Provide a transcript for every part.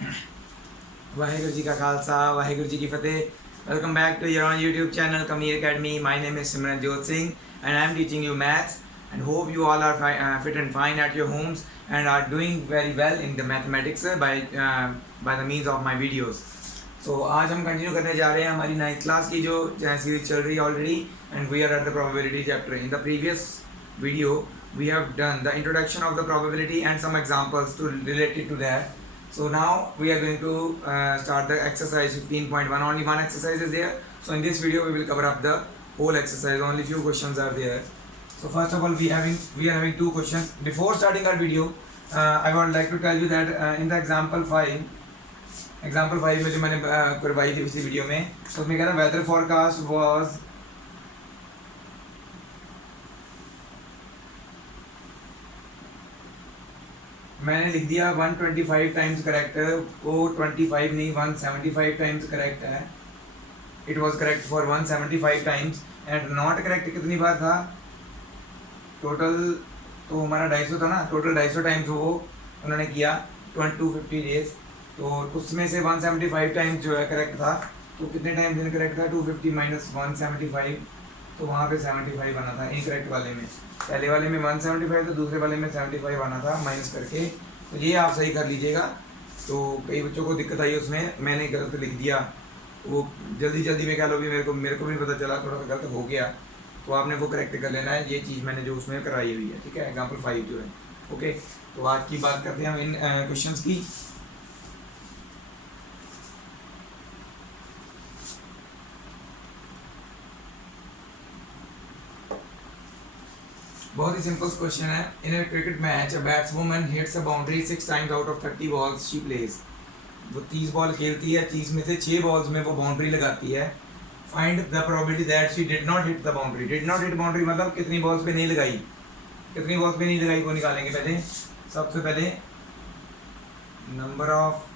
वाहेगुरु जी का खालसा वाहेगुरु जी की फतेह. Welcome back to your own YouTube channel Kamir Academy. My name is Simranjot Singh and I am teaching you maths and hope you all are fit and fine at your homes and are doing very well in the mathematics by the means of my videos. So आज हम continue करने जा रहे हैं हमारी 9th class की जो series चल रही है already and we are at the probability chapter. In the previous video we have done the introduction of the probability and some examples to related to that. So now we are going to start the exercise 15.1. Only one exercise is there, so in this video we will cover up the whole exercise. Only few questions are there. So first of all we are having two questions. Before starting our video I would like to tell you that in the example 5 में जो मैंने करवाई थी इसी video में, तो उसमें कह रहा वेदर फोरकास्ट वाज मैंने लिख दिया 125 टाइम्स करेक्ट. वो 25 नहीं 175 टाइम्स करेक्ट है. It was correct for 175 times and not correct कितनी बार था टोटल? तो हमारा 250 था ना, टोटल 250 टाइम्स वो उन्होंने किया 250 डेज. तो उसमें से 175 टाइम्स जो है करेक्ट था. तो कितने टाइम्स इनकरेक्ट था? 250 माइनस 175, तो वहाँ पे 75 आना था इनकरेक्ट वाले में. पहले वाले में 175 तो दूसरे वाले में 75 आना था माइनस करके. तो ये आप सही कर लीजिएगा. तो कई बच्चों को दिक्कत आई उसमें, मैंने गलत लिख दिया. वो जल्दी में कह लो भी मेरे को भी पता चला थोड़ा सा गलत हो गया, तो आपने वो करेक्ट कर लेना है. ये चीज़ मैंने जो उसमें कराई हुई है, ठीक है. एग्जाम्पल 5 जो है. ओके, तो आज की बात करते हैं हम इन क्वेश्चंस की. बहुत ही सिंपल क्वेश्चन है. In a cricket match a batswoman hits a boundary 6 times out of 30 balls she plays. वो 30 बॉल खेलती है, 30 में से 6 बॉल्स में वो बाउंड्री लगाती है. Find the probability that she did not hit the boundary. Did not hit boundary मतलब कितनी बॉल्स पे नहीं लगाई. कितनी बॉल्स पे नहीं लगाई वो निकालेंगे. पहले सबसे पहले number of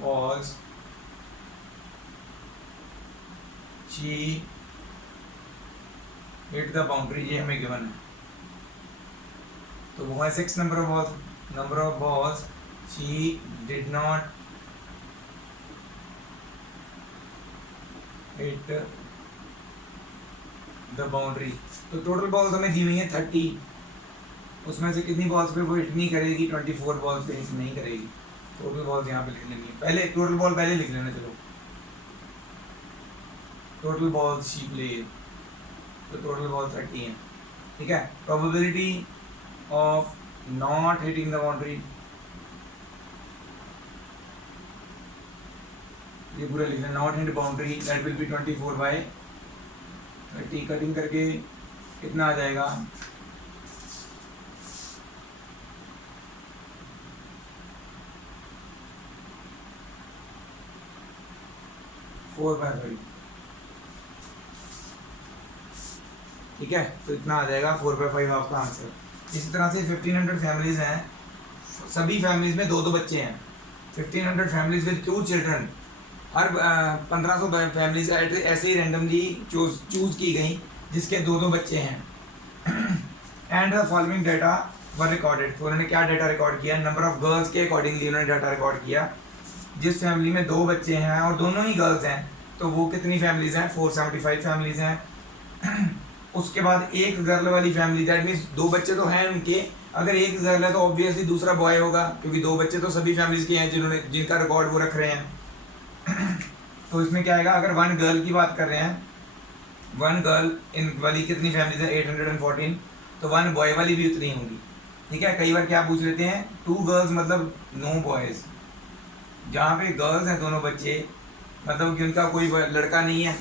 balls she hit the boundary, ये हमें गिवन है. तो वो है 6 number of balls she did not hit the boundary. तो टोटल बॉल्स हमें दी हुई है 30. उसमें से कितनी बॉल्स पे वो हिट नहीं करेगी? 24 बॉल्स पे हिट नहीं करेगी. टोटल बॉल्स यहाँ पे लिख लेनी है. पहले टोटल बॉल पहले लिख लेना. चलो, टोटल बॉल्स शी प्लेड, तो टोटल बॉल 30 है, ठीक है. Probability of not hitting the boundary, ये पूरा लिखना. Not hit boundary that will be 24/30. Cutting करके कितना आ जाएगा? 4/5, ठीक है. तो इतना आ जाएगा 4/5 आपका आंसर. इसी तरह से 1500 फैमिलीज हैं. सभी फैमिलीज में 2 बच्चे हैं. 1500 families with 2 children. Her 1500 families ऐसे ही रैंडमली चूज की गई जिसके 2 बच्चे हैं. And the following data were recorded. तो उन्होंने क्या डाटा रिकॉर्ड किया? नंबर ऑफ गर्ल्स के अकॉर्डिंगली उन्होंने डाटा रिकॉर्ड किया. जिस फैमिली में 2 बच्चे हैं और दोनों ही गर्ल्स हैं, तो वो कितनी फैमिलीज हैं? 475 फैमिलीज हैं. उसके बाद एक गर्ल वाली फैमिली, दैट मीन्स 2 बच्चे तो हैं उनके. अगर एक गर्ल है तो ऑब्वियसली दूसरा बॉय होगा, क्योंकि 2 बच्चे तो सभी फैमिलीज के हैं जिनका रिकॉर्ड वो रख रहे हैं. तो इसमें क्या आएगा? अगर 1 गर्ल की बात कर रहे हैं, 1 गर्ल इन वाली कितनी फैमिलीज है? 814. तो 1 बॉय वाली भी उतनी होंगी, ठीक है. कई बार क्या पूछ लेते हैं? 2 गर्ल्स मतलब नो बॉयज़. जहाँ पे गर्ल्स हैं दोनों बच्चे, मतलब कि उनका कोई लड़का नहीं है.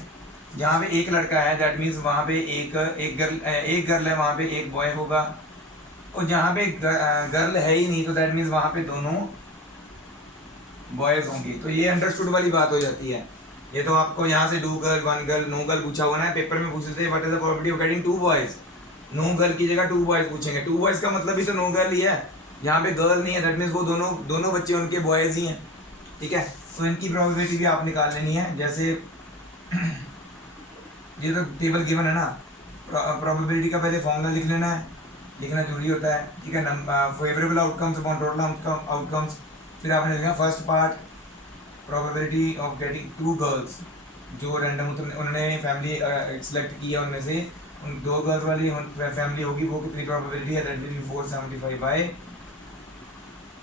जहाँ पे एक लड़का है दैट मीन्स वहाँ पे एक गर्ल है, वहाँ पे एक बॉय होगा. और जहाँ पे गर्ल है ही नहीं, तो दैट मीन्स वहाँ पे दोनों बॉयज़ होंगे. तो ये अंडरस्टूड वाली बात हो जाती है. ये तो आपको यहाँ से 2 गर्ल 1 गर्ल नो गर्ल पूछा हुआ ना. पेपर में पूछ लेते हैं what is the probability of getting 2 boys. No girl की जगह 2 बॉयज़ पूछेंगे. 2 बॉयज़ का मतलब ही तो नो गर्ल ही है. यहाँ पे गर्ल नहीं है, दैट मीन्स वो दोनों बच्चे उनके बॉयज़ ही हैं, ठीक है. तो इनकी प्रोबेबिलिटी भी आप निकाल लेनी है. जैसे ये तो टेबल गिवन है ना. प्रोबेबिलिटी का पहले फॉर्मूला लिख लेना है. लिखना जरूरी होता है, ठीक है। Favourable outcomes upon total outcomes. फिर आपने लिखा first part probability of getting 2 girls, जो रैंडम उन्होंने फैमिली सेलेक्ट की है, उनमें से उन 2 गर्ल्स वाली फैमिली होगी, वो कितनी प्रोबेबिलिटी है, that will be 475 by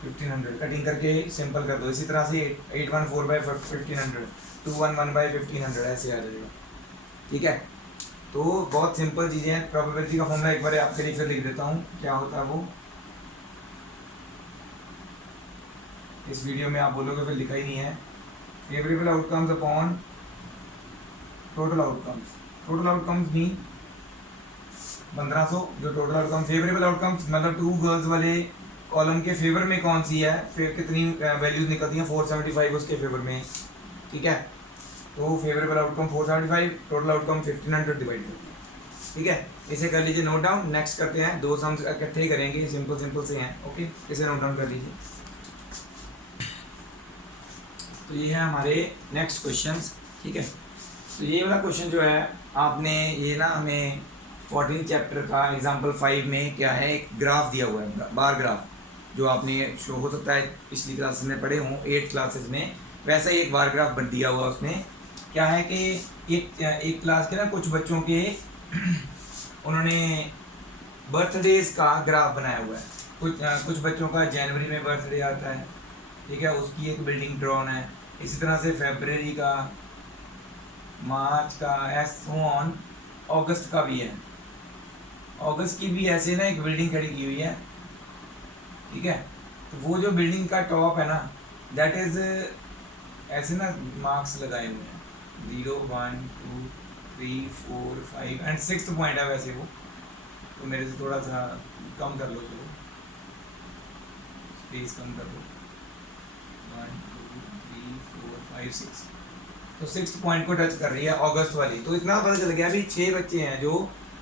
1500। Cutting करके सिंपल कर दो। इसी तरह से 814 बाय 1500, 211 बाय 1500 ऐसे आ जाएगा, ठीक है। तो बहुत सिंपल चीज़ें हैं। प्रोबेबिलिटी का फॉर्मूला एक बार आपके लिए फिर लिख देता हूँ, क्या होता है वो। इस वीडियो में आप बोलोगे फिर लिखा ही नहीं है। Favourable outcomes upon total outcomes. Total outcomes mean 1500, जो टोटल आउटकम फेवरेबल आउटकम्स मतलब 2 गर्ल्स वाले कॉलम के फेवर में कौन सी है, फिर कितनी वैल्यूज निकलती हैं, 475 उसके फेवर में, ठीक है। तो favourable outcome 475, total outcome 1500 divide करते हैं, ठीक है। इसे कर लीजिए नोट डाउन। नेक्स्ट करते हैं, 2 सम्स इकट्ठे ही करेंगे, सिंपल से हैं, ओके। इसे नोट डाउन कर लीजिए। तो ये है हमारे नेक्स्ट क्वेश्चंस, ठीक है। तो ये वाला क्वेश्चन जो है आपने ये ना हमें 14 चैप्टर का एग्जाम्पल 5 में क्या है, एक ग्राफ दिया हुआ है, बार ग्राफ, जो आपने शो हो सकता है पिछली क्लासेस में पढ़े हों, 8 क्लासेस में, वैसा ही एक बार ग्राफ बन दिया हुआ। उसमें क्या है कि एक क्लास के ना कुछ बच्चों के उन्होंने बर्थडेज का ग्राफ बनाया हुआ है। कुछ बच्चों का जनवरी में बर्थडे आता है, ठीक है, उसकी एक बिल्डिंग ड्रॉन है। इसी तरह से फरवरी का, मार्च का, सो ऑन, अगस्त का भी है। अगस्त की भी ऐसे ना एक बिल्डिंग खड़ी की हुई है, ठीक है। तो वो जो बिल्डिंग का टॉप है ना, दैट इज ऐसे ना मार्क्स लगाए हुए हैं, 0 1 2 3 4 5 एंड 6th पॉइंट है वैसे वो, तो मेरे से थोड़ा सा कम कर लो, चलो स्पेस कम कर लो, 1 2 3 4 5 6, तो 6th पॉइंट को टच कर रही है अगस्त वाली। तो इतना पता चल गया अभी 6 बच्चे हैं जो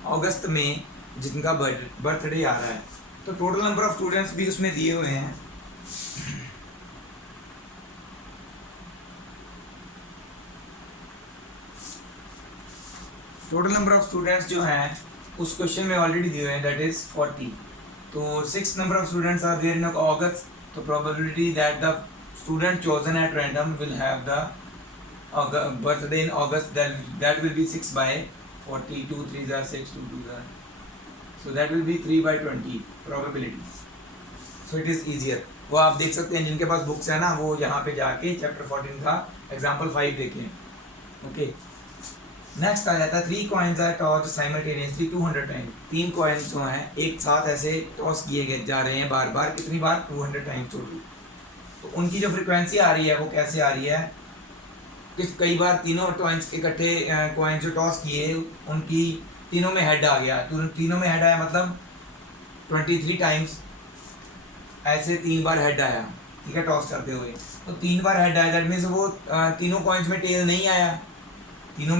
अगस्त में जिनका बर्थडे आ रहा है। तो टोटल नंबर ऑफ स्टूडेंट्स भी उसमें दिए हुए हैं। टोटल नंबर ऑफ स्टूडेंट्स जो हैं उस क्वेश्चन में ऑलरेडी दिए हुए हैं, दैट इज 40। तो 6 number of students are there in August, तो probability that the student chosen at random will have the birthday in August, that will be 6 by 40, 2 3s are 6, 2 2s are, so that will be 3 by 20 probability, so it is easier। वो आप देख सकते हैं जिनके पास books है ना, वो यहाँ पे जाके चैप्टर 14 का एग्जाम्पल 5 देखें, ओके। नेक्स्ट आ जाता है 3 coins are tossed simultaneously 200 times। 3 coins जो हैं एक साथ ऐसे टॉस किए गए जा रहे हैं बार बार, कितनी बार, 200 टाइम्स टोटल। तो उनकी जो फ्रिक्वेंसी आ रही है वो कैसे आ रही है, कई बार तीनों कॉइन्स इकट्ठे कॉइन्स जो टॉस किए उनकी तीनों में हेड आ गया, तो तीनों में हेड आया मतलब 23 टाइम्स ऐसे 3 बार हेड आया, ठीक है, टॉस करते हुए। तो 3 बार हेड आया, दैट मीन्स वो तीनों कॉइन्स में टेल नहीं आया, तीनों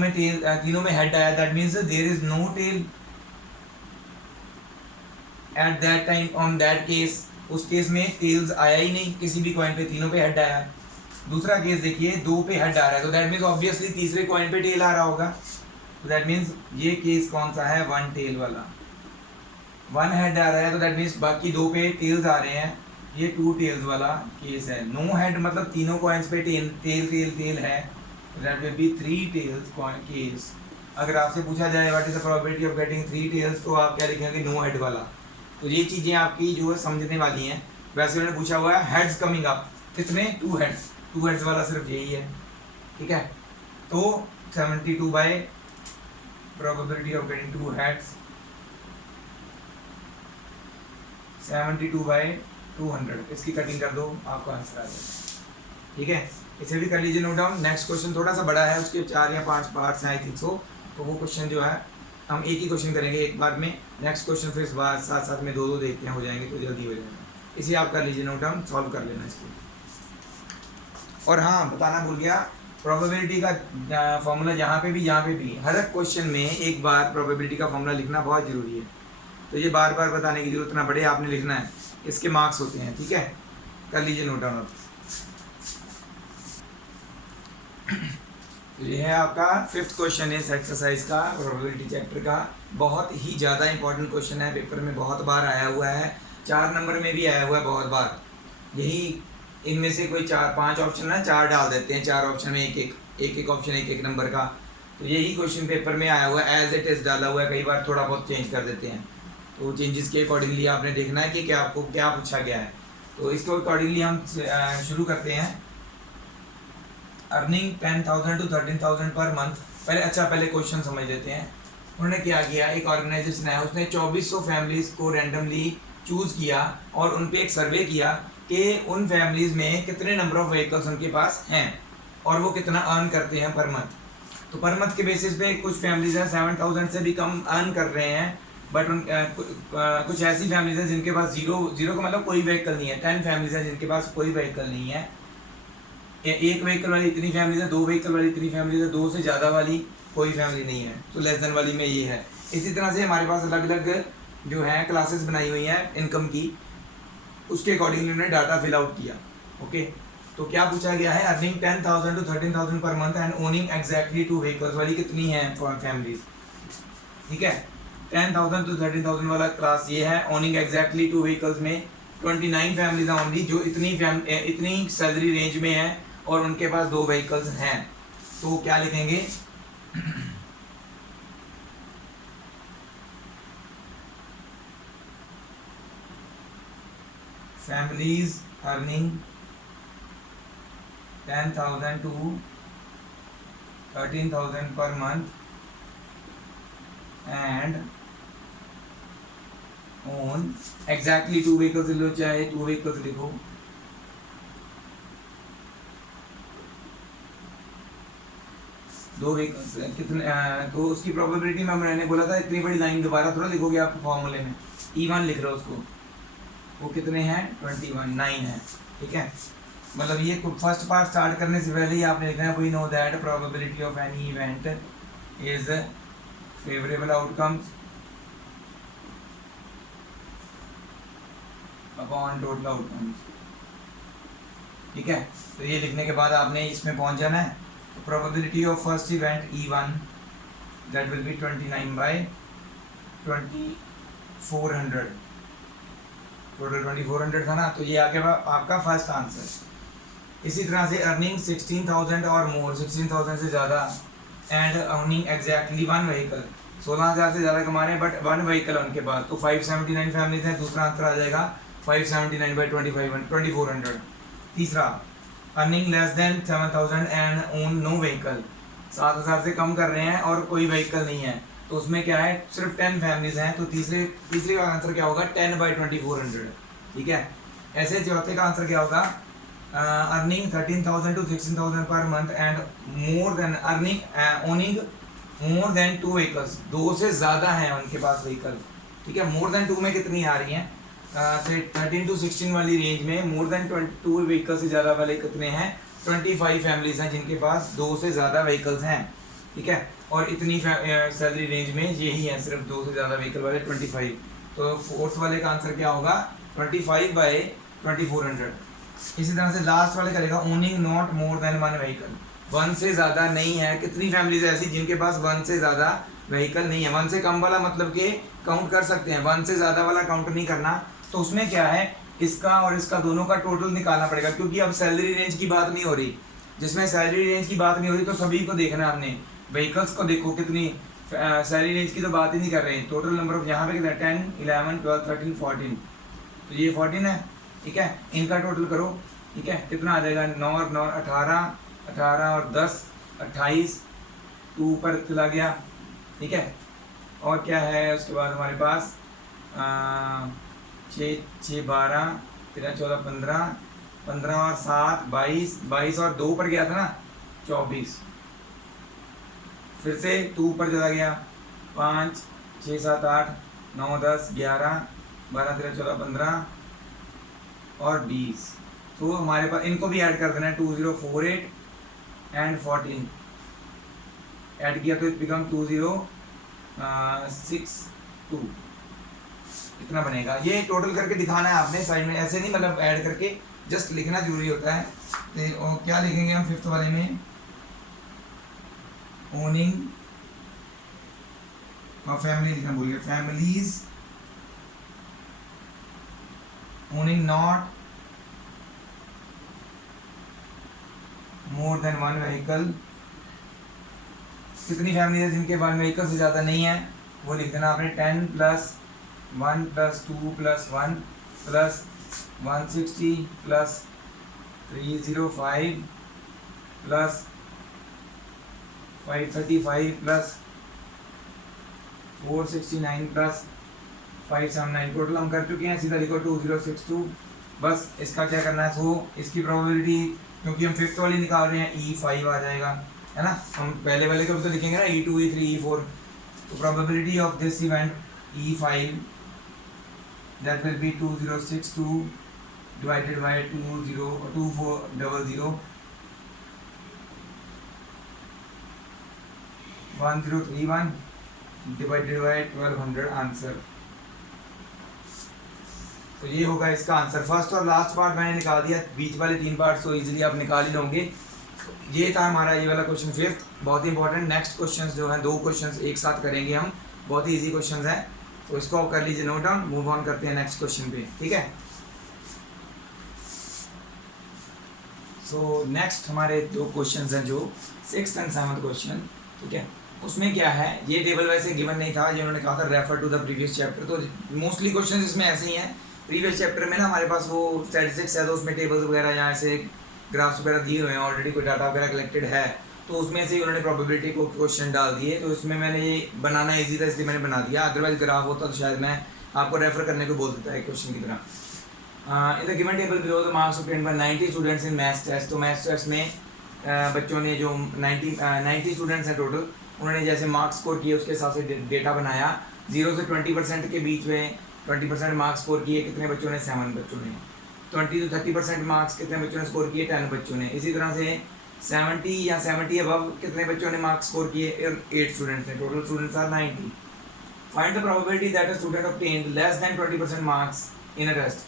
में हेड आया, that means there is no tail at that time on that case. उस केस में टेल्स आया ही नहीं किसी भी कॉइन पे, तीनों पे हेड आया। दूसरा केस देखिए 2 पे हेड आ रहा है, तो दैट मीन्स ऑब्वियसली तीसरे कॉइन पे टेल आ रहा होगा, तो दैट मीन्स ये केस कौन सा है, 1 टेल वाला। 1 हेड आ रहा है तो दैट मीन्स बाकी 2 पे टेल्स आ रहे हैं, ये 2 टेल्स वाला केस है। नो हेड मतलब तीनों कॉइन्स पे टेल टेल टेल टेल है, तो that will be 3 tails case. अगर आपसे पूछा जाए what is the probability of getting 3 tails, तो आप क्या लिखेंगे, नो हेड वाला। तो ये चीज़ें आपकी जो है समझने वाली हैं। वैसे उन्होंने पूछा हुआ है हेड्स कमिंग अप, कितने, 2 हेड्स, 2 हेड्स वाला सिर्फ यही है, ठीक है। तो 72 by probability of getting 2 heads, 72 by 200, इसकी कटिंग कर दो, आपका आंसर आ जाएगा, ठीक है। इसे भी कर लीजिए नोट डाउन। नेक्स्ट क्वेश्चन थोड़ा सा बड़ा है, उसके 4 या 5 पार्ट्स हैं आई थिंक सो, तो वो क्वेश्चन जो है हम एक ही क्वेश्चन करेंगे एक बार में। नेक्स्ट क्वेश्चन फिर साथ साथ में 2 देखते हैं, हो जाएंगे तो जल्दी हो जाएगा। इसे आप कर लीजिए नोट डाउन, सॉल्व कर लेना इसको। और हाँ, बताना भूल गया, प्रोबेबिलिटी का फॉर्मूला यहाँ पे भी हर एक क्वेश्चन में एक बार प्रोबेबिलिटी का फॉर्मूला लिखना बहुत ज़रूरी है। तो ये बार बार बताने की जरूरत ना पड़े, आपने लिखना है, इसके मार्क्स होते हैं, ठीक है। कर लीजिए नोट डाउन। तो ये है आपका फिफ्थ क्वेश्चन इस एक्सरसाइज का, प्रोबेबिलिटी चैप्टर का। बहुत ही ज़्यादा इंपॉर्टेंट क्वेश्चन है, पेपर में बहुत बार आया हुआ है, 4 नंबर में भी आया हुआ है बहुत बार। यही इनमें से कोई 4-5 ऑप्शन है, 4 डाल देते हैं, 4 ऑप्शन में एक ऑप्शन एक नंबर का। तो यही क्वेश्चन पेपर में आया हुआ है, एज इट इज़ डाला हुआ है, कई बार थोड़ा बहुत चेंज कर देते हैं। तो चेंजेस के अकॉर्डिंगली आपने देखना है कि क्या आपको क्या पूछा गया है। तो इसके अकॉर्डिंगली हम शुरू करते हैं। Earning 10,000 to 13,000 per month. पहले क्वेश्चन समझ लेते हैं। उन्होंने क्या किया, एक ऑर्गेनाइजेशन है, उसने 2400 फैमिलीज़ को रैंडमली चूज़ किया और उन पे एक सर्वे किया कि उन फैमिलीज़ में कितने नंबर ऑफ व्हीकल्स उनके पास हैं और वो कितना अर्न करते हैं पर मंथ। तो पर मंथ के बेसिस पे कुछ फैमिलीज़ हैं 7,000 से भी कम अर्न कर रहे हैं, बट कुछ ऐसी फैमिलीज़ हैं जिनके पास जीरो का मतलब कोई व्हीकल नहीं है। 10 फैमिलीज़ हैं जिनके पास कोई व्हीकल नहीं है। एक व्हीकल वाली इतनी फैमिलीज है, 2 व्हीकल वाली इतनी फैमिलीज है, 2 से ज़्यादा वाली कोई फैमिली नहीं है। तो लेस देन वाली में ये है। इसी तरह से हमारे पास अलग अलग जो है क्लासेस बनाई हुई हैं इनकम की, उसके अकॉर्डिंगली उन्होंने डाटा फिल आउट किया। ओके, तो क्या पूछा गया है, earning 10,000 to 13,000 per month and owning exactly 2 vehicles वाली कितनी है फैमिलीज। ठीक है, 10,000 to 13,000 वाला क्लास ये है। ओनिंग एग्जैक्टली 2 व्हीकल्स में 29 फैमिलीज हैं ओनली जो इतनी सैलरी रेंज में है और उनके पास 2 व्हीकल्स हैं। तो क्या लिखेंगे, families earning 10,000 to 13,000 per month and own exactly 2 vehicles लो, चाहे 2 व्हीकल्स लिखो। दो व्हीकल्स कितने, तो उसकी प्रोबेबिलिटी में मैंने बोला था इतनी बड़ी लाइन दोबारा थोड़ा लिखोगे आप फॉर्मूले में, E1 लिख रहे हो उसको। वो कितने हैं, 21, 9 है। ठीक है, मतलब ये फर्स्ट पार्ट स्टार्ट करने से पहले ही आपने लिखना है we know that probability of any event is favourable outcomes upon total outcomes. ठीक है, तो ये लिखने के बाद आपने इसमें पहुंच जाना है। Probability of first event E1 that will be 29 by 2400, total 2400 था ना, तो ये आगे आपका फर्स्ट आंसर। इसी तरह से अर्निंग 16,000 और मोर, 16,000 से ज़्यादा एंड अर्निंग एग्जैक्टली 1 व्हीकल, 16,000 से ज़्यादा कमा रहे हैं बट 1 व्हीकल उनके पास, तो 579 फैमिलीज हैं। दूसरा आंसर आ जाएगा 579 by 2400। तीसरा earning less than 7,000 and own no vehicle, 7,000 से कम कर रहे हैं और कोई व्हीकल नहीं है, तो उसमें क्या है, सिर्फ 10 फैमिलीज हैं। तो तीसरे का आंसर क्या होगा, 10 by 2400। ठीक है, ऐसे चौथे का आंसर क्या होगा, अर्निंग 13,000 to 16,000 पर month and more than earning owning more than 2 vehicles, 2 से ज़्यादा हैं उनके पास व्हीकल। ठीक है, मोर देन 2 में कितनी आ रही हैं, 13 to 16 वाली रेंज में मोर देन 2 व्हीकल से ज़्यादा वाले कितने हैं, 25 फैमिलीज हैं जिनके पास 2 से ज़्यादा व्हीकल्स हैं। ठीक है, और इतनी सैलरी रेंज में यही है, सिर्फ 2 से ज़्यादा व्हीकल वाले 25। तो फोर्थ वाले का आंसर क्या होगा, 25 by 2400। इसी तरह से लास्ट वाले करेगा owning not more than 1 vehicle, 1 से ज़्यादा नहीं है। कितनी फैमिलीज ऐसी जिनके पास 1 से ज़्यादा व्हीकल नहीं है। 1 से कम वाला मतलब कि काउंट कर सकते हैं, 1 से ज़्यादा वाला काउंट नहीं करना। तो उसमें क्या है, इसका और इसका दोनों का टोटल निकालना पड़ेगा, क्योंकि अब सैलरी रेंज की बात नहीं हो रही। जिसमें सैलरी रेंज की बात नहीं हो रही तो सभी को देखना है हमने, व्हीकल्स को देखो कितनी, सैलरी रेंज की तो बात ही नहीं कर रहे हैं। टोटल नंबर ऑफ यहाँ पे कितना, 10, 11, 12, 13, 14, तो ये 14 है। ठीक है, इनका टोटल करो। ठीक है, कितना आ जाएगा, 9 और 9 18, 18 और 10 28, 2 ऊपर चला गया। ठीक है, और क्या है उसके बाद हमारे पास 6, 6, 12, 13, 14, 15, 15 और 7 22, 22 और 2 पर गया था ना, 24, फिर से 2 पर चला गया, 5, 6, 7, 8, 9, 10, 11, 12, 13, 14, 15 और 20। तो हमारे पास इनको भी ऐड कर देना है, 2048 एंड 14 ऐड किया तो इट बिकम 2062, इतना बनेगा। ये टोटल करके दिखाना है आपने साइड में, ऐसे नहीं मतलब ऐड करके, जस्ट लिखना जरूरी होता है। तो क्या लिखेंगे हम फिफ्थ वाले में, ओनिंग और फैमिली लिखना भूल गया, families owning not more than one vehicle. कितनी फैमिली है जिनके वन व्हीकल से ज़्यादा नहीं है, वो लिख देना आपने 10 + 1 + 2 + 1 + 160 + 305 + 535 + 469 + 579, टोटल हम कर चुके हैं। सीधा लिखो 2062। बस इसका क्या करना है, सो इसकी प्रोबेबिलिटी, क्योंकि हम फिफ्थ वाली निकाल रहे हैं, E5 आ जाएगा, है ना। हम पहले वाले को भी तो लिखेंगे ना, E2 E3 E4। तो probability of this event E5 that will be 2062 divided by 2400 1031 divided by 1200 answer. तो ये होगा इसका आंसर। फर्स्ट और लास्ट पार्ट मैंने निकाल दिया, बीच वाले 3 पार्ट तो इजीली आप निकाल ही लोगे। ये था हमारा ये वाला क्वेश्चन फिफ्थ, बहुत ही इंपॉर्टेंट। नेक्स्ट क्वेश्चंस जो है 2 क्वेश्चंस एक साथ करेंगे हम, बहुत ही इजी क्वेश्चंस हैं, तो इसको आप कर लीजिए नोट डाउन। मूव ऑन करते हैं नेक्स्ट क्वेश्चन पे, ठीक है। सो नेक्स्ट हमारे 2 क्वेश्चंस हैं, जो 6th एंड 7th क्वेश्चन, ठीक है। उसमें क्या है, ये टेबल वैसे गिवन नहीं था, ये उन्होंने कहा था refer to the previous chapter. तो मोस्टली क्वेश्चंस इसमें ऐसे ही हैं। प्रीवियस चैप्टर में ना हमारे पास वो स्टैटिस्टिक्स है, तो उसमें टेबल्स वगैरह या ऐसे ग्राफ्स वगैरह दिए हुए हैं, ऑलरेडी कोई डाटा वगैरह कलेक्टेड है, तो उसमें से ही उन्होंने प्रोबेबिलिटी को क्वेश्चन डाल दिए। तो इसमें मैंने ये बनाना ईजी था, इसलिए मैंने बना दिया। अदरवाइज ग्राफ होता तो शायद मैं आपको रेफर करने को बोल देता है क्वेश्चन की तरह। In the given table below the marks obtained by 90 students in maths test. तो मैथ्स टेस्ट में बच्चों ने जो 90 स्टूडेंट्स हैं टोटल, उन्होंने जैसे मार्क्स स्कोर किए उसके हिसाब से डेटा बनाया। 0 से 20% के बीच में 20% मार्क्स स्कोर किए कितने बच्चों ने, 7 बच्चों ने। 20 to 30% मार्क्स कितने बच्चों ने स्कोर किए, 10 बच्चों ने। इसी तरह से 70 या 70 अबव कितने बच्चों ने मार्क्स स्कोर किए, 8 स्टूडेंट्स ने। Total students are 90। Find the probability that a student obtained less than 20% marks in a test.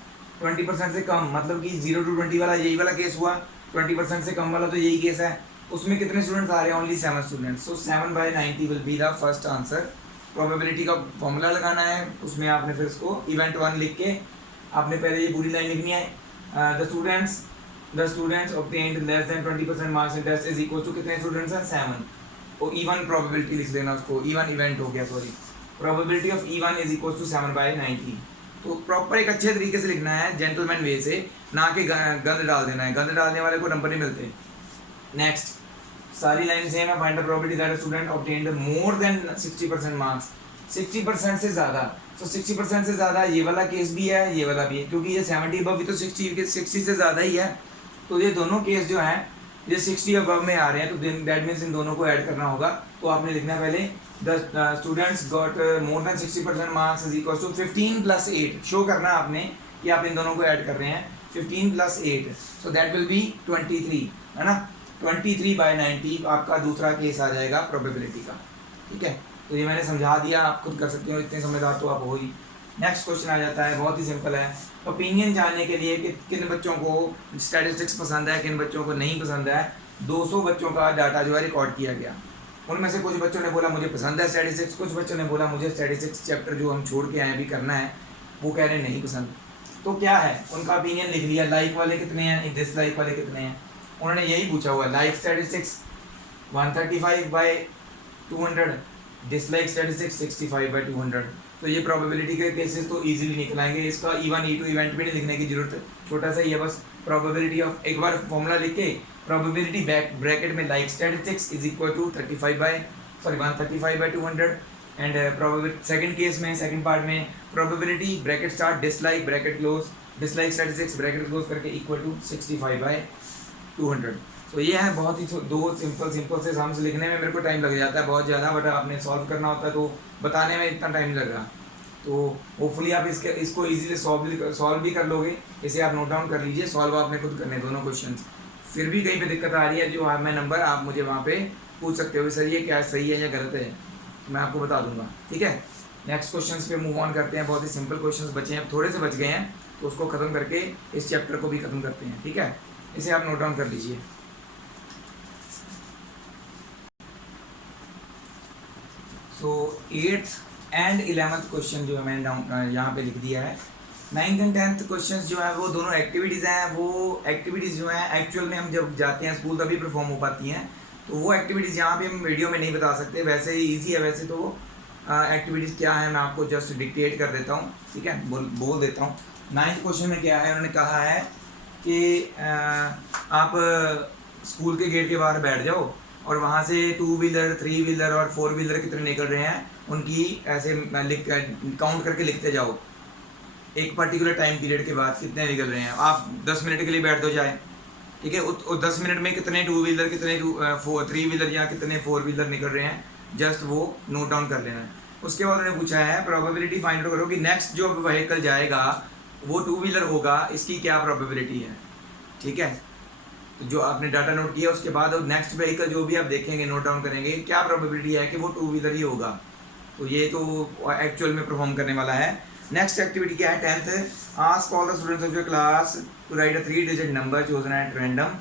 20% से कम, मतलब कि 0 to 20 वाला यही वाला केस हुआ, 20% से कम वाला तो यही केस है। उसमें कितने स्टूडेंट्स आ रहे हैं, only 7 students. So 7/90 will be the first answer. Probability का फॉर्मूला लगाना है, उसमें आपने फिर उसको इवेंट 1 लिख के आपने पहले ये पूरी लाइन लिखनी है। The students obtained less than 20% marks in test is equal to कितने स्टूडेंट्स हैं, 7। और E1 प्रोबेबिलिटी लिख देना उसको, E1 इवेंट हो गया, sorry. Probability of E1 is equal to 7/90। तो प्रॉपर एक अच्छे तरीके से लिखना है, जेंटलमैन वे से, ना कि गंद डाल देना है। गंद डालने वाले को नंबर नहीं मिलते। नेक्स्ट सारी लाइन सेम है। Find the probability that a student obtained more than 60% marks. 60% से ज़्यादा, तो 60% से ज़्यादा ये वाला केस भी है, ये वाला भी है, क्योंकि ये 70 अबव भी तो 60 से ज़्यादा ही है। तो ये दोनों केस जो हैं ये 60 अबव में आ रहे हैं, तो दैट मीन्स इन दोनों को ऐड करना होगा। तो आपने लिखना है पहले the students got more than 60% marks is equal to 15 + 8। Show करना आपने कि आप इन दोनों को ऐड कर रहे हैं, 15 + 8, सो दैट विल बी 23, है ना। 23/90 आपका दूसरा केस आ जाएगा प्रोबेबिलिटी का, ठीक है। तो ये मैंने समझा दिया, आप खुद कर सकते हो, इतने समझदार तो आप हो ही। नेक्स्ट क्वेश्चन आ जाता है, बहुत ही सिंपल है। ओपिनियन जानने के लिए कि किन बच्चों को स्टैटिस्टिक्स पसंद है, किन बच्चों को नहीं पसंद है। 200 बच्चों का डाटा जो है रिकॉर्ड किया गया। उनमें से कुछ बच्चों ने बोला मुझे पसंद है स्टैटिस्टिक्स, कुछ बच्चों ने बोला मुझे स्टैटिस्टिक्स चैप्टर जो हम छोड़ के आए अभी करना है, वो कह रहे हैं नहीं पसंद। तो क्या है, उनका ओपिनियन लिख लिया। लाइक वाले कितने हैं, डिसलाइक वाले कितने हैं, उन्होंने यही पूछा हुआ है। Like statistics 135/200, dislike statistics 65/200। तो ये प्रोबेबिलिटी के केसेस तो इजीली निकल आएंगे। इसका E1 E2 इवेंट भी नहीं लिखने की जरूरत है, छोटा सा ही है बस। प्रोबेबिलिटी ऑफ, एक बार फॉर्मूला लिख के प्रोबेबिलिटी ब्रैकेट में like statistics is equal to 135/200 and probability second case में, सेकंड पार्ट में probability bracket start dislike bracket close, dislike statistics bracket close करके इक्वल टू 65/200। तो ये है बहुत ही 2 सिंपल से सम्स लिखने में मेरे को टाइम लग जाता है बहुत ज़्यादा, बट आपने सॉल्व करना होता है तो बताने में इतना टाइम लग रहा। तो होपफुली आप इसको इजीली सॉल्व भी कर लोगे। इसे आप नोट डाउन कर लीजिए, सॉल्व आपने खुद करने दोनों क्वेश्चंस। फिर भी कहीं पे दिक्कत आ रही है जो मैं नंबर आप मुझे वहाँ पे पूछ सकते हो, सर ये क्या सही है या गलत है, मैं आपको बता दूंगा, ठीक है। नेक्स्ट क्वेश्चन पे मूव ऑन करते हैं। बहुत ही सिंपल क्वेश्चन बचे हैं, थोड़े से बच गए हैं, तो उसको ख़त्म करके इस चैप्टर को भी ख़त्म करते हैं, ठीक है। इसे आप नोट डाउन कर लीजिए। सो 8th एंड 11th क्वेश्चन जो है मैंने यहाँ पे लिख दिया है। 9th एंड 10th क्वेश्चंस जो है वो दोनों एक्टिविटीज़ हैं। वो एक्टिविटीज़ जो हैं एक्चुअल में हम जब जाते हैं स्कूल तभी परफॉर्म हो पाती हैं, तो वो एक्टिविटीज़ यहाँ पे हम वीडियो में नहीं बता सकते। वैसे ही ईजी है वैसे तो एक्टिविटीज़ क्या है मैं आपको जस्ट डिक्टेट कर देता हूँ, ठीक है, बोल देता हूँ। 9th क्वेश्चन में क्या है, उन्होंने कहा है कि आप स्कूल के गेट के बाहर बैठ जाओ और वहाँ से 2 व्हीलर 3 व्हीलर और 4 व्हीलर कितने निकल रहे हैं उनकी ऐसे काउंट करके लिखते जाओ। एक पर्टिकुलर टाइम पीरियड के बाद कितने निकल रहे हैं, आप 10 मिनट के लिए बैठ दो जाए, ठीक है, उस 10 मिनट में कितने 2 व्हीलर कितने 3 व्हीलर या कितने 4 व्हीलर निकल रहे हैं, जस्ट वो नोट डाउन कर लेना है। उसके बाद उन्होंने पूछा है प्रोबेबिलिटी फाइंड आउट करो कि नेक्स्ट जो व्हीकल जाएगा वो 2 व्हीलर होगा, इसकी क्या प्रोबेबिलिटी है, ठीक है। तो जो आपने डाटा नोट किया उसके बाद नेक्स्ट व्हीकल जो भी आप देखेंगे नोट डाउन करेंगे क्या प्रोबेबिलिटी है कि वो 2 व्हीलर ही होगा। तो ये तो एक्चुअल में परफॉर्म करने वाला है। नेक्स्ट एक्टिविटी क्या है 10th, ask all the students of your class to write a 3 digit number chosen at random.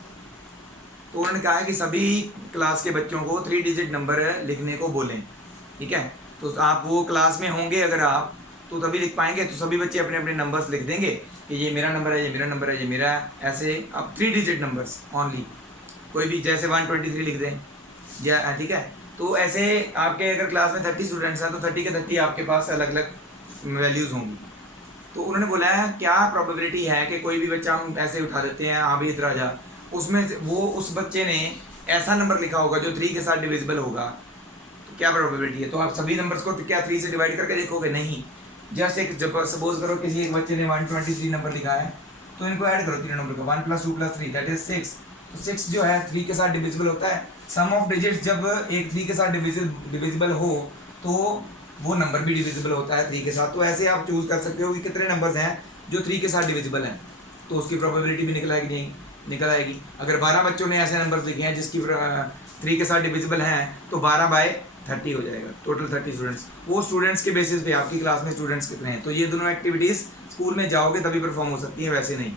तो उन्होंने कहा है कि सभी क्लास के बच्चों को 3 डिजिट नंबर लिखने को बोलें, ठीक है। तो आप वो क्लास में होंगे अगर आप तो तभी लिख पाएंगे, तो सभी बच्चे अपने अपने नंबर्स लिख देंगे कि ये मेरा नंबर है, ये मेरा नंबर है, ये मेरा है, ऐसे अब 3 डिजिट नंबर्स ओनली, कोई भी जैसे 123 लिख दें या, ठीक है। तो ऐसे आपके अगर क्लास में 30 स्टूडेंट्स हैं तो 30 के 30 आपके पास अलग अलग वैल्यूज़ होंगी। तो उन्होंने बोला है क्या प्रोबेबिलिटी है कि कोई भी बच्चा हम ऐसे उठा देते हैं, हाँ भी इधर आ जा, उसमें वो उस बच्चे ने ऐसा नंबर लिखा होगा जो 3 के साथ डिविजिबल होगा, तो क्या प्रोबेबिलिटी है। तो आप सभी नंबर्स को क्या 3 से डिवाइड करके लिखोगे, नहीं, जस्ट एक जब सपोज करो किसी एक बच्चे ने 123 नंबर लिखा है तो इनको ऐड करो तीनों नंबर को, 1 + 2 + 3 दैट इज 6। तो 6 जो है 3 के साथ डिविजिबल होता है। सम ऑफ डिजिट्स जब एक 3 के साथ डिविजिबल हो तो वो नंबर भी डिविजिबल होता है 3 के साथ। तो ऐसे आप चूज कर सकते हो कि कितने नंबर्स हैं जो 3 के साथ डिविजिबल हैं, तो उसकी प्रोबेबिलिटी भी निकल आएगी, नहीं निकल आएगी। अगर 12 बच्चों ने ऐसे नंबर लिखे हैं जिसकी 3 के साथ डिविजिबल हैं तो 12/30 हो जाएगा, टोटल 30 स्टूडेंट्स। वो स्टूडेंट्स के बेसिस पे आपकी क्लास में स्टूडेंट्स कितने हैं। तो ये दोनों एक्टिविटीज़ स्कूल में जाओगे तभी परफॉर्म हो सकती हैं, वैसे नहीं,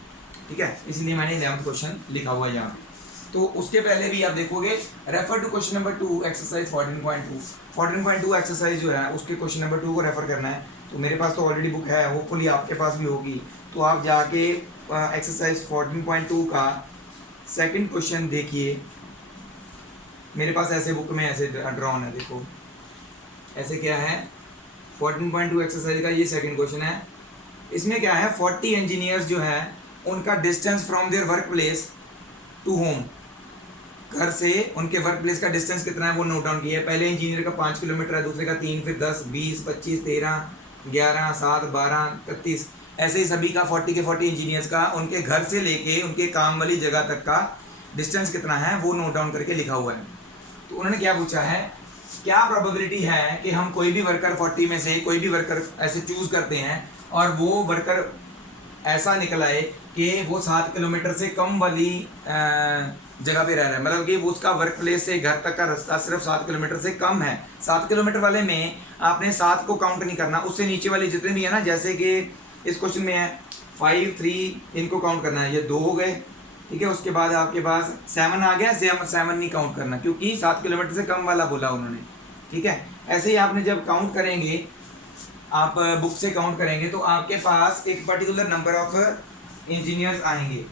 ठीक है। इसलिए मैंने 11th क्वेश्चन लिखा हुआ है यहाँ पे। तो उसके पहले भी आप देखोगे refer to question number 2 exercise 14.2 exercise जो है उसके क्वेश्चन नंबर 2 को रेफर करना है। तो मेरे पास तो ऑलरेडी बुक है, होपफुली आपके पास भी होगी, तो आप जाके एक्सरसाइज 14.2 का सेकंड क्वेश्चन देखिए। मेरे पास ऐसे बुक में ऐसे ड्रॉन है, देखो ऐसे क्या है 14.2 एक्सरसाइज का ये सेकंड क्वेश्चन है। इसमें क्या है 40 इंजीनियर्स जो है उनका distance from their work place to home, घर से उनके वर्क प्लेस का डिस्टेंस कितना है वो नोट डाउन किया है। पहले इंजीनियर का 5 किलोमीटर है, दूसरे का 3, फिर 10, 20, 25, 13, 11, 7, 12, 33, ऐसे ही सभी का 40 के 40 इंजीनियर्स का उनके घर से लेके उनके काम वाली जगह तक का डिस्टेंस कितना है वो नोट डाउन करके लिखा हुआ है। तो उन्होंने क्या पूछा है, क्या प्रोबेबिलिटी है कि हम कोई भी वर्कर 40 में से कोई भी वर्कर ऐसे चूज करते हैं और वो वर्कर ऐसा निकल आए कि वो 7 किलोमीटर से कम वाली जगह पे रह रहा है, मतलब कि उसका वर्क प्लेस से घर तक का रास्ता सिर्फ 7 किलोमीटर से कम है। 7 किलोमीटर वाले में आपने 7 को काउंट नहीं करना, उससे नीचे वाले जितने भी है ना, जैसे कि इस क्वेश्चन में है 5, 3, इनको काउंट करना है, ये 2 हो गए, ठीक है। उसके बाद आपके पास 7 आ गया, 7 नहीं काउंट करना क्योंकि 7 किलोमीटर से कम वाला बोला उन्होंने, ठीक है। ऐसे ही आपने जब काउंट करेंगे, आप बुक से काउंट करेंगे तो आपके पास एक पर्टिकुलर नंबर ऑफ इंजीनियर्स आएंगे।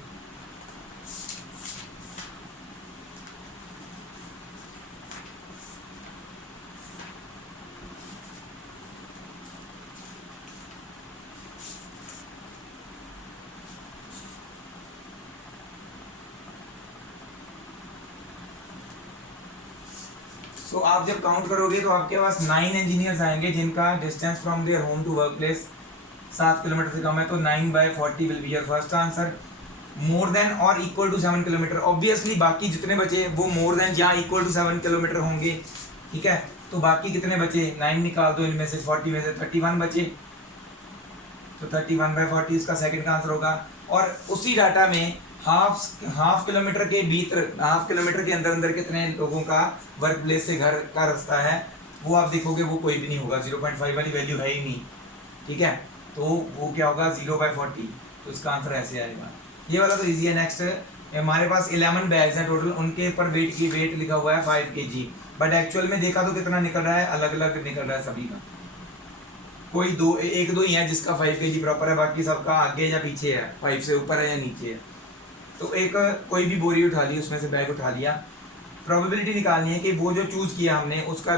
तो आप जब काउंट करोगे तो आपके पास 9 इंजीनियर्स आएंगे जिनका distance from their home to work place 7 kilometre से कम है। तो 9/40 will be your first answer. More than और इक्वल टू 7 किलोमीटर, ऑब्वियसली बाकी जितने बचे वो मोर देन या इक्वल टू 7 किलोमीटर होंगे, ठीक है। तो बाकी कितने बचे, 9 निकाल दो, इनमें से 40 में से 31 बचे, तो 31/40 इसका सेकंड का आंसर होगा। और उसी डाटा में हाफ किलोमीटर के भीतर, हाफ किलोमीटर के अंदर अंदर कितने लोगों का वर्क प्लेस से घर का रास्ता है वो आप देखोगे, वो कोई भी नहीं होगा, 0.5 वाली वैल्यू है ही नहीं, ठीक है। तो वो क्या होगा 0/40, तो इसका आंसर ऐसे आएगा। ये वाला तो इजी है। नेक्स्ट हमारे पास 11 बैग्स हैं टोटल, उनके ऊपर वेट लिखा हुआ है 5 kg, बट एक्चुअल में देखा तो कितना निकल रहा है, अलग अलग निकल रहा है सभी का। कोई एक दो ही है जिसका 5 kg प्रॉपर है, बाकी सबका आगे या पीछे है, 5 से ऊपर है या नीचे है। तो एक कोई भी बोरी उठा ली, उसमें से बैग उठा लिया, प्रोबेबिलिटी निकालनी है कि वो जो चूज़ किया हमने उसका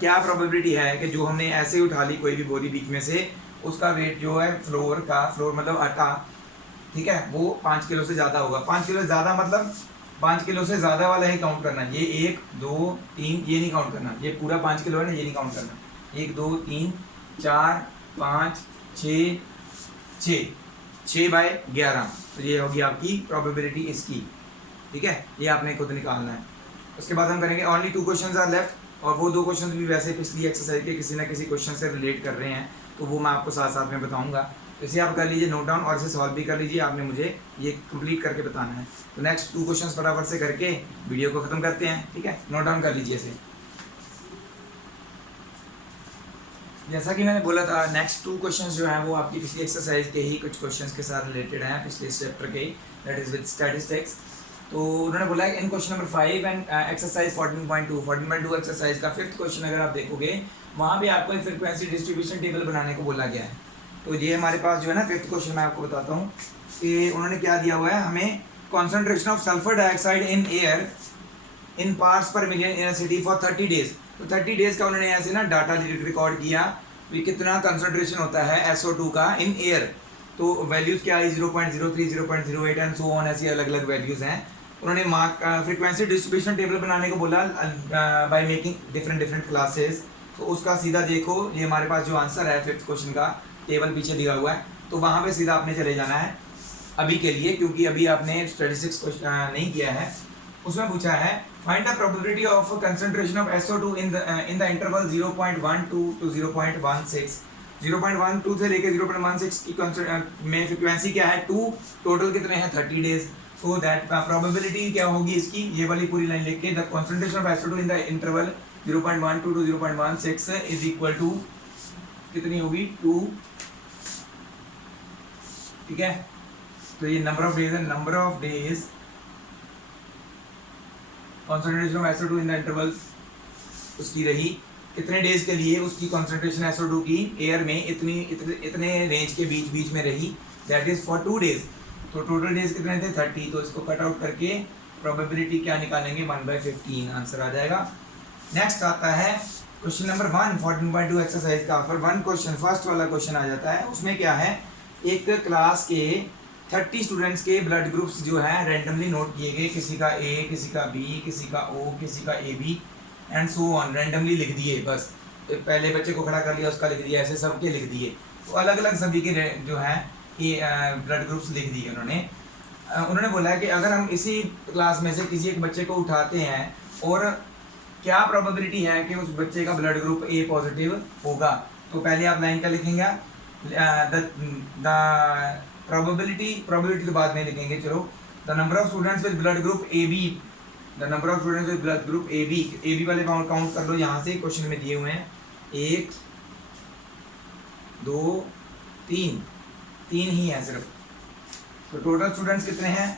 क्या प्रोबेबिलिटी है कि जो हमने ऐसे ही उठा ली कोई भी बोरी बीच में से, उसका वेट जो है फ्लोर मतलब आटा, ठीक है, वो 5 किलो से ज़्यादा होगा। 5 किलो से ज़्यादा मतलब 5 किलो से ज़्यादा वाला ही काउंट करना है। ये 1 2 3 ये नहीं काउंट करना, ये पूरा 5 किलो है ना, ये नहीं काउंट करना। 1 2 3 4 5 6 6/11, तो ये होगी आपकी प्रोबेबिलिटी इसकी, ठीक है, ये आपने खुद निकालना है। उसके बाद हम करेंगे ओनली 2 क्वेश्चंस आर लेफ्ट, और वो 2 क्वेश्चंस भी वैसे पिछली एक्सरसाइज के किसी ना किसी क्वेश्चन से रिलेट कर रहे हैं, तो वो मैं आपको साथ साथ में बताऊंगा। तो इसे आप कर लीजिए नोट डाउन और इसे सॉल्व भी कर लीजिए, आपने मुझे ये कंप्लीट करके बताना है। तो नेक्स्ट 2 क्वेश्चंस फटाफट से करके वीडियो को ख़त्म करते हैं, ठीक है, नोट डाउन कर लीजिए इसे। जैसा कि मैंने बोला था, नेक्स्ट 2 क्वेश्चंस जो हैं वो आपकी पिछली एक्सरसाइज के ही कुछ क्वेश्चंस के साथ रिलेटेड हैं, पिछले चैप्टर के, दैट इज़ विद स्टैटिस्टिक्स। तो उन्होंने बोला है in question number 5 and exercise 14.2 exercise का 5th क्वेश्चन अगर आप देखोगे, वहाँ भी आपको एक फ्रीक्वेंसी डिस्ट्रीब्यूशन टेबल बनाने को बोला गया है। तो ये हमारे पास जो है ना 5th क्वेश्चन मैं आपको बताता हूँ कि उन्होंने क्या दिया हुआ है हमें, concentration of sulphur dioxide in air in parts per million in a city for 30 days. तो 30 डेज का उन्होंने ऐसे ना डाटा रिकॉर्ड किया कि कितना कंसंट्रेशन होता है SO2 का इन एयर। तो वैल्यूज़ क्या है, 0.03 0.08 एंड सो ऑन, ऐसी अलग अलग वैल्यूज़ हैं। उन्होंने मार्क फ्रीक्वेंसी डिस्ट्रीब्यूशन टेबल बनाने को बोला बाय मेकिंग डिफरेंट क्लासेस। तो उसका सीधा देखो, ये हमारे पास जो आंसर है 5th क्वेश्चन का, टेबल पीछे दिया हुआ है, तो वहाँ पे सीधा आपने चले जाना है अभी के लिए, क्योंकि अभी आपने स्टैटिस्टिक्स नहीं किया है। उसमें पूछा है find the probability of concentration of SO2 in the interval 0.12 to 0.16। 0.12 से लेके 0.16 की में फ्रीक्वेंसी क्या है 2, टोटल कितने हैं 30 डेज। सो दैट प्रोबेबिलिटी क्या होगी इसकी, ये वाली पूरी लाइन लिख के, the concentration of SO2 in the interval 0.12 to 0.16 is equal to कितनी होगी 2, ठीक है। तो ये नंबर ऑफ डेज है, number of days concentration of SO2 in the interval उसकी रही कितने डेज के लिए, उसकी कॉन्सेंट्रेशन SO2 की एयर में इतने रेंज के बीच में रही, दैट इज फॉर 2 डेज। तो टोटल डेज कितने थे 30, तो इसको कट आउट करके प्रोबेबिलिटी क्या निकालेंगे 1/15 आंसर आ जाएगा। नेक्स्ट आता है क्वेश्चन नंबर 1 14.2 एक्सरसाइज का। फॉर 1 क्वेश्चन फर्स्ट वाला क्वेश्चन आ जाता है, उसमें क्या है, एक क्लास के 30 स्टूडेंट्स के ब्लड ग्रुप्स जो हैं रैंडमली नोट किए गए, किसी का A, किसी का B, किसी का O, किसी का AB and so on, randomly लिख दिए, बस पहले बच्चे को खड़ा कर लिया उसका लिख दिया, ऐसे सबके लिख दिए। तो अलग अलग सभी के जो हैं ये ब्लड ग्रुप्स लिख दिए उन्होंने बोला है कि अगर हम इसी क्लास में से किसी एक बच्चे को उठाते हैं और क्या प्रोबेबिलिटी है कि उस बच्चे का ब्लड ग्रुप A पॉजिटिव होगा। तो पहले आप लाइन का लिखेंगे, द प्रोबेबिलिटी तो बाद में लिखेंगे, चलो। The number of students with blood group AB, the number of students with blood group AB वाले काउंट कर लो, यहाँ से क्वेश्चन में दिए हुए हैं 1 2 3 ही है सिर्फ। तो टोटल स्टूडेंट्स कितने हैं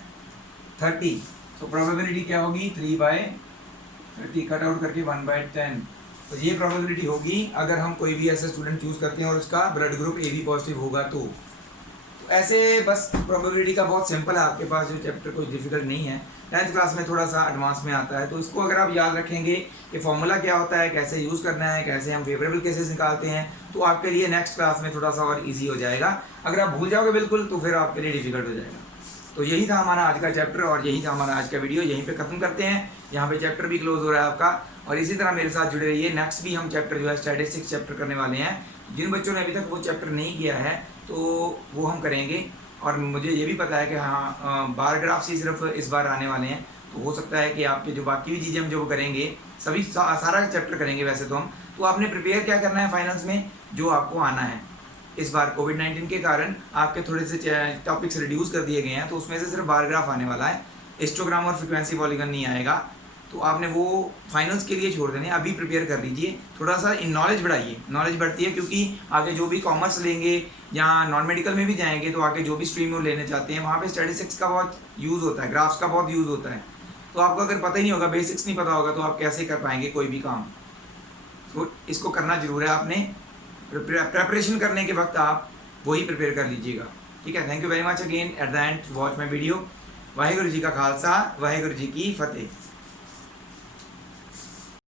30, तो प्रोबेबिलिटी क्या होगी 3/30, कट आउट करके 1/10। तो ये प्रोबेबिलिटी होगी अगर हम कोई भी ऐसा स्टूडेंट चूज करते हैं और उसका ब्लड ग्रुप AB पॉजिटिव होगा। तो ऐसे बस प्रोबेबिलिटी का बहुत सिंपल है, आपके पास जो चैप्टर कोई डिफिकल्ट नहीं है, 10th क्लास में थोड़ा सा एडवांस में आता है। तो इसको अगर आप याद रखेंगे कि फॉर्मूला क्या होता है, कैसे यूज़ करना है, कैसे हम फेवरेबल केसेस निकालते हैं, तो आपके लिए नेक्स्ट क्लास में थोड़ा सा और इजी हो जाएगा। अगर आप भूल जाओगे बिल्कुल तो फिर आपके लिए डिफिकल्ट हो जाएगा। तो यही था हमारा आज का चैप्टर और यही था हमारा आज का वीडियो, यहीं पे ख़त्म करते हैं। यहाँ पे चैप्टर भी क्लोज हो रहा है आपका, और इसी तरह मेरे साथ जुड़े रहिए। नेक्स्ट भी हम चैप्टर जो है स्टैटिस्टिक्स चैप्टर करने वाले हैं। जिन बच्चों ने अभी तक वो चैप्टर नहीं किया है तो वो हम करेंगे। और मुझे ये भी पता है कि हाँ बार ग्राफ्स ही सिर्फ इस बार आने वाले हैं, तो हो सकता है कि आपके जो बाकी भी चीज़ें हम जो करेंगे सभी सारा चैप्टर करेंगे वैसे तो हम। तो आपने प्रिपेयर क्या करना है फाइनल्स में, जो आपको आना है। इस बार कोविड-19 के कारण आपके थोड़े से टॉपिक्स रिड्यूस कर दिए गए हैं, तो उसमें से सिर्फ बार ग्राफ आने वाला है, हिस्टोग्राम और फ्रीक्वेंसी पॉलीगन नहीं आएगा। तो आपने वो फाइनल्स के लिए छोड़ देने, अभी प्रिपेयर कर लीजिए, थोड़ा सा इन नॉलेज बढ़ाइए। नॉलेज बढ़ती है क्योंकि आगे जो भी कॉमर्स लेंगे या नॉन मेडिकल में भी जाएंगे तो आगे जो भी स्ट्रीम वो लेने चाहते हैं वहाँ पे स्टैटिस्टिक्स का बहुत यूज़ होता है, ग्राफ्स का बहुत यूज़ होता है। तो आपको अगर पता ही नहीं होगा, बेसिक्स नहीं पता होगा, तो आप कैसे कर पाएंगे कोई भी काम। तो इसको करना जरूर है आपने, प्रेपरेशन करने के वक्त आप वही प्रिपेयर कर लीजिएगा। ठीक है, thank you very much again at the end watch my video. Waheguru ji का खालसा, वाहेगुरु जी की फतेह।